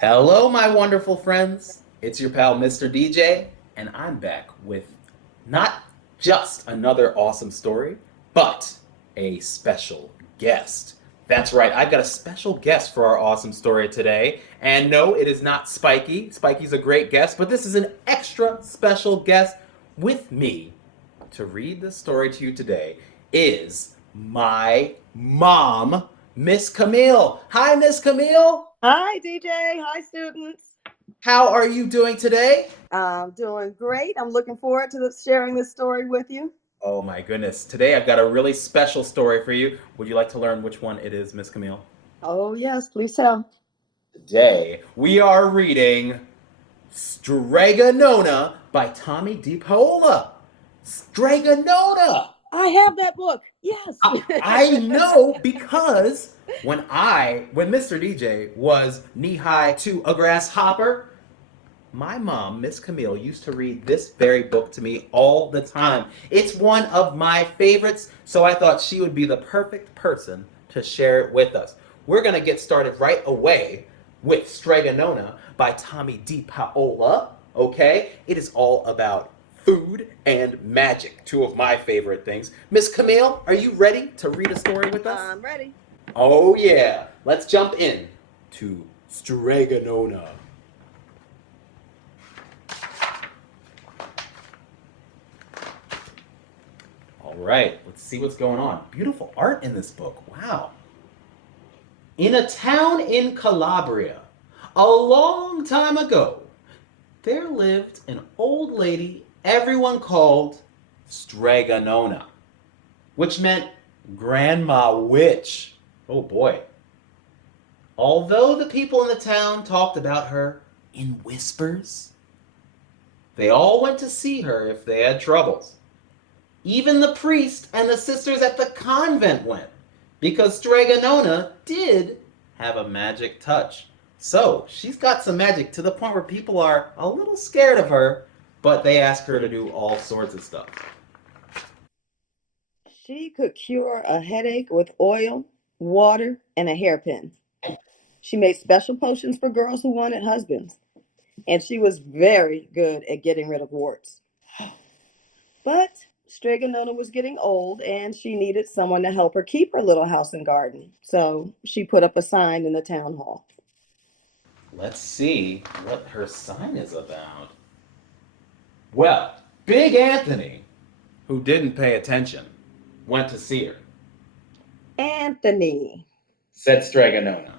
Hello, my wonderful friends. It's your pal, Mr. DJ, and I'm back with not just another awesome story, but a special guest. That's right, I've got a special guest for our awesome story today. And no, it is not Spiky. Spiky's a great guest, but this is an extra special guest with me to read the story to you today is my mom, Miss Camille. Hi, Miss Camille. Hi, DJ. Hi, students. How are you doing today? I'm doing great. I'm looking forward to sharing this story with you. Oh my goodness. Today I've got a really special story for you. Would you like to learn which one it is, Miss Camille? Oh, yes, please tell. Today we are reading Strega Nona by Tomie DePaola. Strega Nona! I have that book. Yes. I know because when Mr. DJ was knee high to a grasshopper, my mom, Miss Camille, used to read this very book to me all the time. It's one of my favorites, so I thought she would be the perfect person to share it with us. We're going to get started right away with Strega Nona by Tomie DePaola, okay? It is all about food and magic, two of my favorite things. Miss Camille, are you ready to read a story with us? I'm ready. Oh yeah, let's jump in to Strega Nona. All right, let's see what's going on. Beautiful art in this book. Wow. In a town in Calabria, a long time ago, there lived an old lady everyone called Strega Nona, which meant Grandma Witch. Oh boy. Although the people in the town talked about her in whispers, they all went to see her if they had troubles. Even the priest and the sisters at the convent went, because Strega Nona did have a magic touch. So she's got some magic to the point where people are a little scared of her, but they ask her to do all sorts of stuff. She could cure a headache with oil, water, and a hairpin. She made special potions for girls who wanted husbands. And she was very good at getting rid of warts. But Strega Nona was getting old and she needed someone to help her keep her little house and garden. So she put up a sign in the town hall. Let's see what her sign is about. Well, Big Anthony, who didn't pay attention, went to see her, Anthony, said Strega Nona.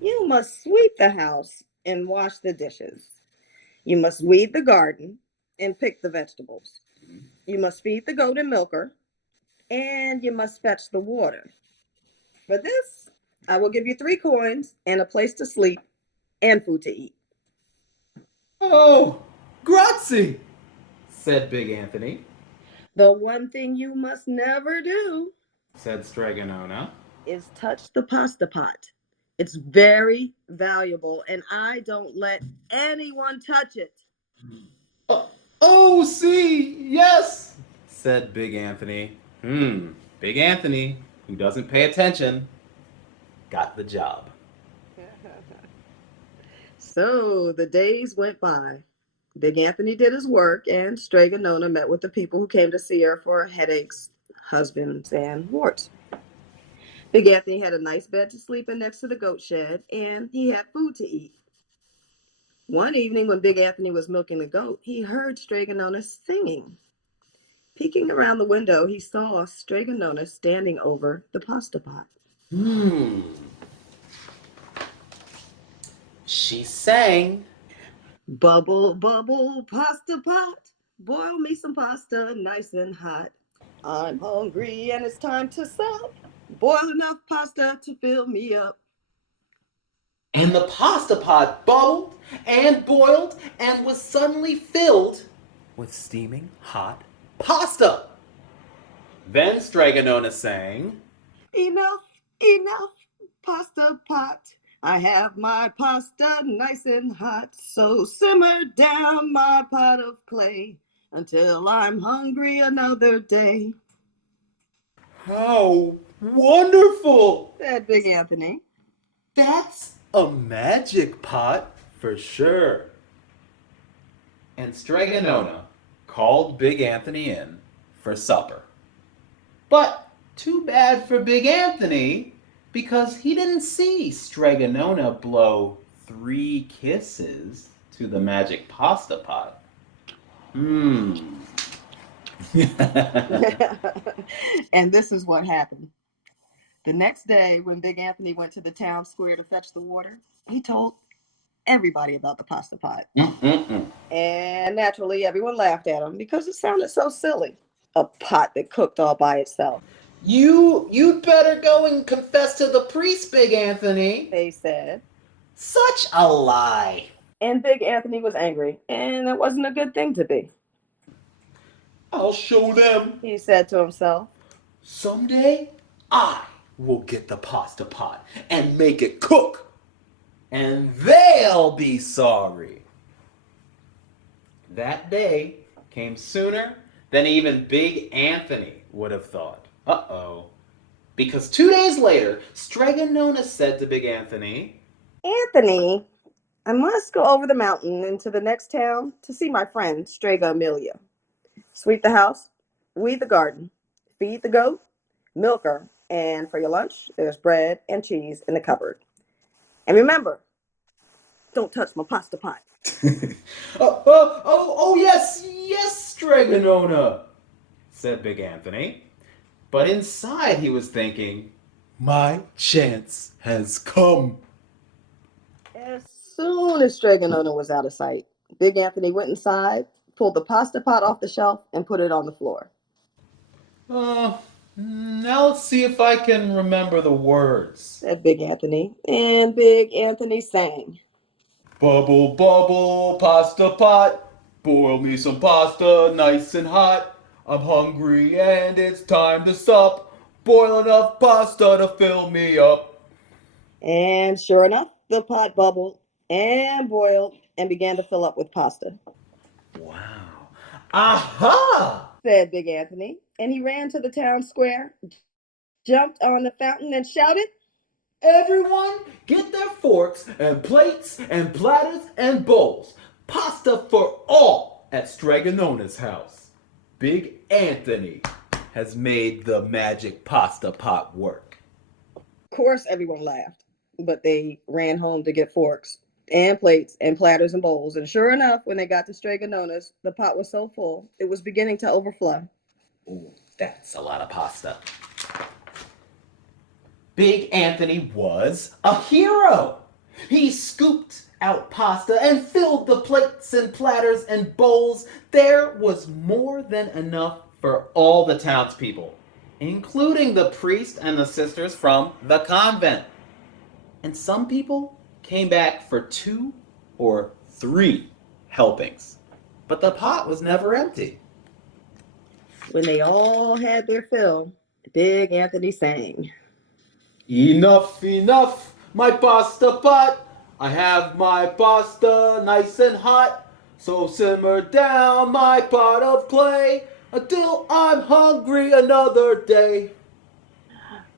you must sweep the house and wash the dishes. You must weed the garden and pick the vegetables. You must feed the goat and milk her, and you must fetch the water. For this, I will give you 3 coins and a place to sleep and food to eat. Oh, grazie, said Big Anthony, The one thing you must never do said Strega Nona. is touch the pasta pot. It's very valuable, and I don't let anyone touch it. Oh, oh, see, yes, said Big Anthony. Big Anthony, who doesn't pay attention, got the job. So the days went by. Big Anthony did his work, and Strega Nona met with the people who came to see her for headaches, husbands, and warts. Big Anthony had a nice bed to sleep in next to the goat shed, and he had food to eat. One evening, when Big Anthony was milking the goat, he heard Strega Nona singing. Peeking around the window, he saw Strega Nona standing over the pasta pot. She sang, Bubble, bubble, pasta pot. Boil me some pasta nice and hot. I'm hungry and it's time to sup. Boil enough pasta to fill me up. and the pasta pot bubbled and boiled and was suddenly filled with steaming hot pasta. Then Strega Nona sang, Enough, enough, pasta pot. I have my pasta nice and hot. So simmer down my pot of clay until I'm hungry another day, "How wonderful!" said Big Anthony. "That's a magic pot For sure. And Strega Nona called Big Anthony in for supper. But too bad for Big Anthony, because he didn't see Strega Nona blow 3 kisses to the magic pasta pot. Hmm. And this is what happened. The next day, when Big Anthony went to the town square to fetch the water, he told everybody about the pasta pot. Mm-mm-mm. And naturally, everyone laughed at him because it sounded so silly. A pot that cooked all by itself, You'd better go and confess to the priest, Big Anthony. they said. Such a lie. And Big Anthony was angry, and it wasn't a good thing to be, I'll show them. he said to himself. Someday, I will get the pasta pot and make it cook. And they'll be sorry. That day came sooner than even Big Anthony would have thought. Uh-oh. Because 2 days later, Strega Nona said to Big Anthony, Anthony, I must go over the mountain into the next town to see my friend Strega Amelia. Sweep the house, weed the garden, feed the goat, milk her, and for your lunch, there's bread and cheese in the cupboard. And remember, don't touch my pasta pot. yes, Strega Nona, said Big Anthony. But inside he was thinking, my chance has come. As soon as Strega Nona was out of sight, Big Anthony went inside, pulled the pasta pot off the shelf, and put it on the floor. Now let's see if I can remember the words. Said Big Anthony, and Big Anthony sang. Bubble, bubble, pasta pot. Boil me some pasta, nice and hot. I'm hungry and it's time to sup. Boil enough pasta to fill me up. And sure enough, the pot bubbled and boiled and began to fill up with pasta, Wow. Aha! said Big Anthony. And he ran to the town square, jumped on the fountain, and shouted, Everyone, get their forks and plates and platters and bowls. Pasta for all at Strega Nona's house. Big Anthony has made the magic pasta pot work. Of course, everyone laughed, but they ran home to get forks and plates and platters and bowls. And sure enough, when they got to Strega Nona's, the pot was so full it was beginning to overflow. Ooh, that's a lot of pasta. Big Anthony was a hero. He scooped out pasta and filled the plates and platters and bowls. There was more than enough for all the townspeople, including the priest and the sisters from the convent. And some people came back for 2 or 3 helpings. But the pot was never empty. When they all had their fill, Big Anthony sang. Enough, enough, my pasta pot. I have my pasta nice and hot. So simmer down my pot of clay until I'm hungry another day.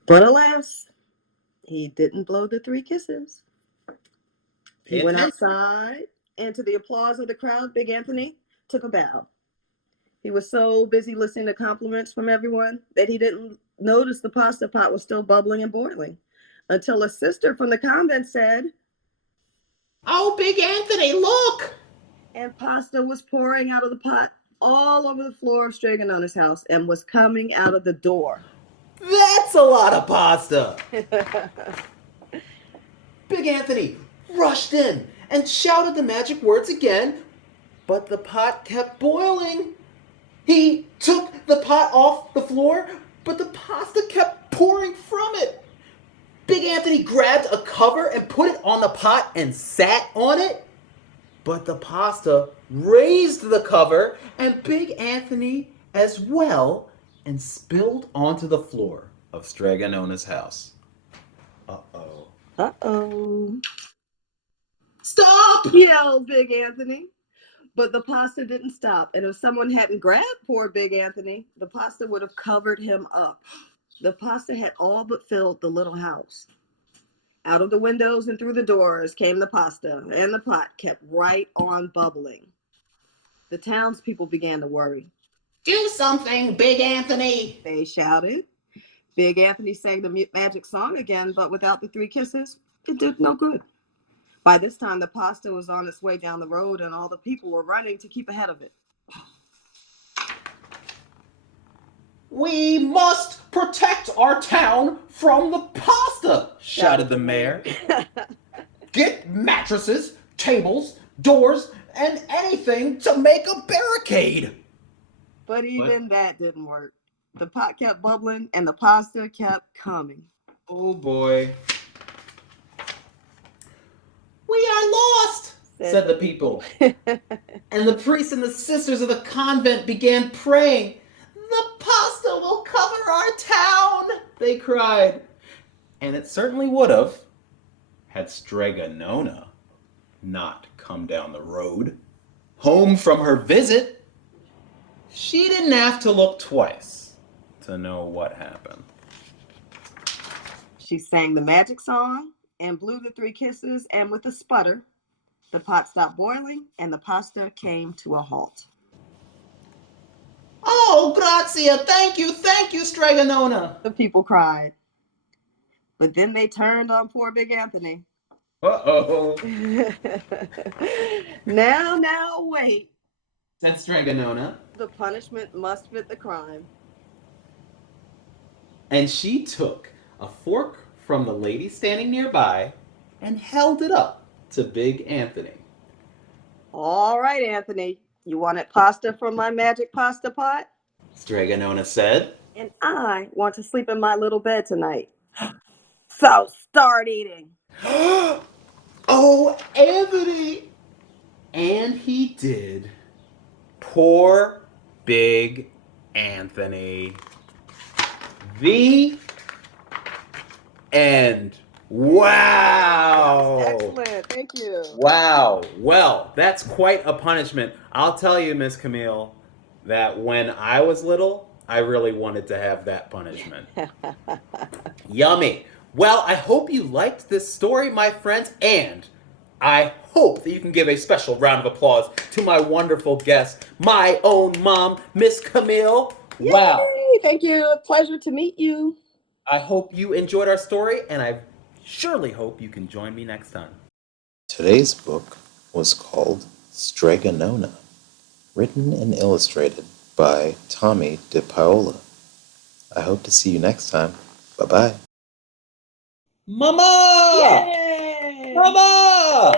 But alas, he didn't blow the 3 kisses. He went outside, and to the applause of the crowd, Big Anthony took a bow. He was so busy listening to compliments from everyone that he didn't notice the pasta pot was still bubbling and boiling until a sister from the convent said, Oh, Big Anthony, look! and pasta was pouring out of the pot all over the floor of Strega Nona's house and was coming out of the door. That's a lot of pasta. Big Anthony rushed in and shouted the magic words again, but the pot kept boiling. He took the pot off the floor, but the pasta kept pouring from it. Big Anthony grabbed a cover and put it on the pot and sat on it. But the pasta raised the cover and Big Anthony as well and spilled onto the floor of Strega Nona's house. Uh-oh. Uh-oh. Stop! Yelled Big Anthony. But the pasta didn't stop. And if someone hadn't grabbed poor Big Anthony, the pasta would have covered him up. The pasta had all but filled the little house. Out of the windows and through the doors came the pasta, and the pot kept right on bubbling. The townspeople began to worry. Do something, Big Anthony! They shouted. Big Anthony sang the magic song again, but without the 3 kisses, it did no good. By this time, the pasta was on its way down the road, and all the people were running to keep ahead of it. We must protect our town from the pasta, shouted the mayor. Get mattresses, tables, doors, and anything to make a barricade. But even that didn't work. The pot kept bubbling and the pasta kept coming. Oh boy. We are lost, said the people. And the priests and the sisters of the convent began praying. The pasta will cover our town, they cried. And it certainly would have, had Strega Nona not come down the road, home from her visit. She didn't have to look twice to know what happened. She sang the magic song and blew the 3 kisses, and with a sputter, the pot stopped boiling and the pasta came to a halt. Oh, grazia, thank you, Strega Nona, the people cried. But then they turned on poor Big Anthony. Uh-oh. Now, wait, said Strega Nona. The punishment must fit the crime. And she took a fork from the lady standing nearby and held it up to Big Anthony. All right, Anthony. You wanted pasta from my magic pasta pot? Strega Nona said. And I want to sleep in my little bed tonight. So start eating. Oh, Anthony! And he did. Poor Big Anthony. The end. Wow! Excellent. Thank you. Wow. Well, that's quite a punishment. I'll tell you, Ms.Camille, that when I was little, I really wanted to have that punishment. Yummy. Well, I hope you liked this story, my friends, and I hope that you can give a special round of applause to my wonderful guest, my own mom, Ms.Camille. Yay! Wow. Thank you. Pleasure to meet you. I hope you enjoyed our story, and I surely hope you can join me next time. Today's book was called Strega Nona, written and illustrated by Tomie DePaola. I hope to see you next time. Bye-bye. Mama! Yay! Mama!